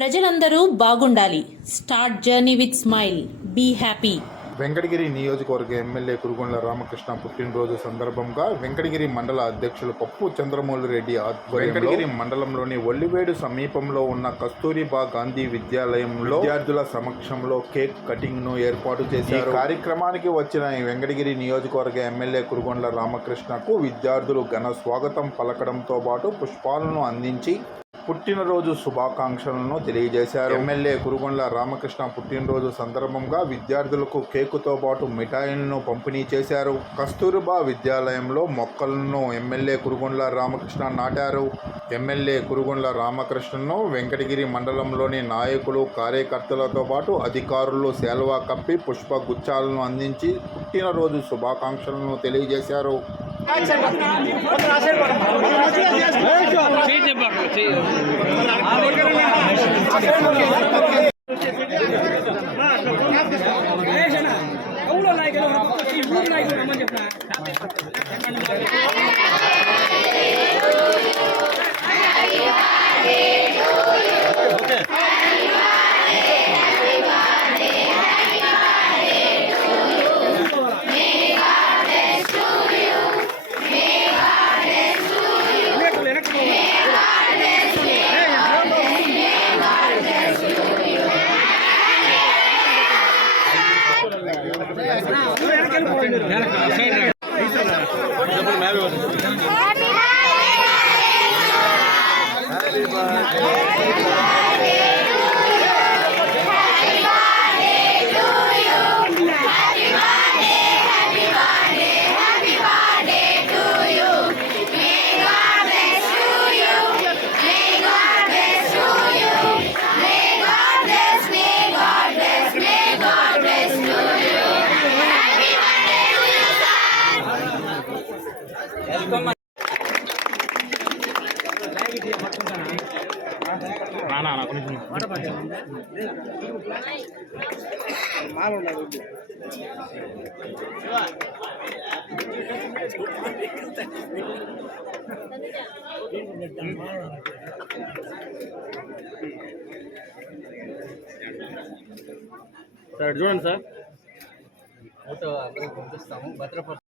ప్రజలందరూ బాగుండాలి. Start journey with smile. Be happy. Venkatagiri నియోజకవర్గ ఎమ్మెల్యే కురుగొండ్ల రామకృష్ణ పుట్టినరోజు సందర్భంగా వెంకటగిరి మండల అధ్యక్షులు పప్పు చంద్రమౌళి రెడ్డి వెంకటగిరి మండలంలోని ఒల్లివేడు సమీపంలో ఉన్న కస్తూరిబా గాంధీ విద్యాలయంలో విద్యార్థుల సమక్షంలో కేక్ కటింగ్ను ఏర్పాటు చేశారు. కార్యక్రమానికి వచ్చిన వెంకటగిరి నియోజకవర్గ ఎమ్మెల్యే కురుగొండ్ల రామకృష్ణకు విద్యార్థులు ఘన స్వాగతం పలకడంతో పాటు పుష్పాలను అందించి పుట్టినరోజు శుభాకాంక్షలను తెలియజేశారు. ఎమ్మెల్యే కురుగొండ్ల రామకృష్ణ పుట్టినరోజు సందర్భంగా విద్యార్థులకు కేకుతో పాటు మిఠాయిలను పంపిణీ చేశారు. కస్తూర్బా విద్యాలయంలో మొక్కలను ఎమ్మెల్యే కురుగొండ్ల రామకృష్ణ నాటారు. ఎమ్మెల్యే కురుగొండ్ల రామకృష్ణను వెంకటగిరి మండలంలోని నాయకులు కార్యకర్తలతో పాటు అధికారులు సేల్వా కప్పి పుష్పగుచ్చాలను అందించి పుట్టినరోజు శుభాకాంక్షలను తెలియజేశారు. ఎవరో నాయకులు ఈ ఊరు నాయకులు రమ్మని చెప్పిన సార్ చూడండి సార్. ఫోటో అందరికి పంపిస్తాము. భద్రపరుస్తాము.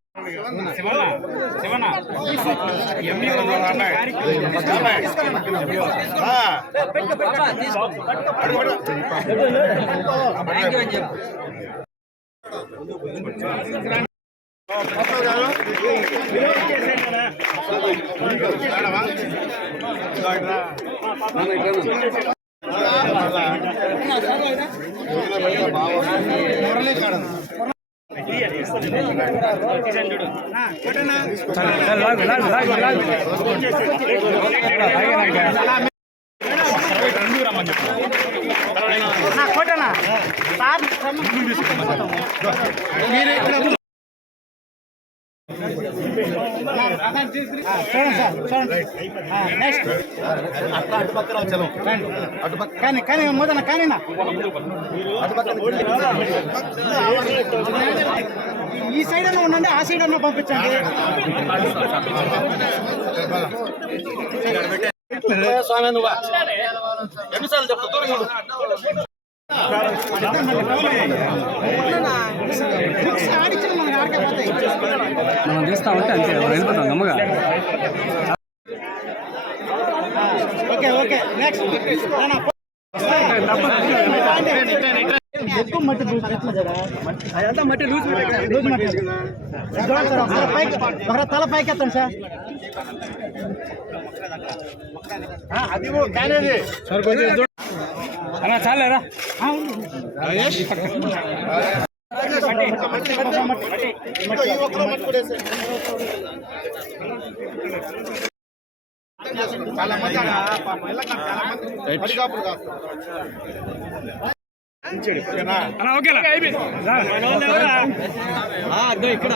వెళ్ళిపో, వెళ్ళిపో. కోటనా శివన్న ఎంఈ కానీ కానీ మొదన కానీ ఈ సైడ్ అన్న ఉండండి ఆ సైడ్ అన్న పంపించండి స్వామి నువ్వు ఎన్నిసార్లు చెప్తా దూరంగా మనకి ఆడక మనం చేస్తామంటే అంతే మనం వెళ్ళిపోతాం గమ్మగా ఓకే ఓకే నెక్స్ట్ ఎక్కువ మట్టి లూజ్ అదంతా మట్టి లూజ్ మట్టి పైకి తల పైకి ఎత్తండి సార్ అది సార్ కొంచెం అన్న చాలేరా అన్న ఓకేనా రా. ఇక్కడ.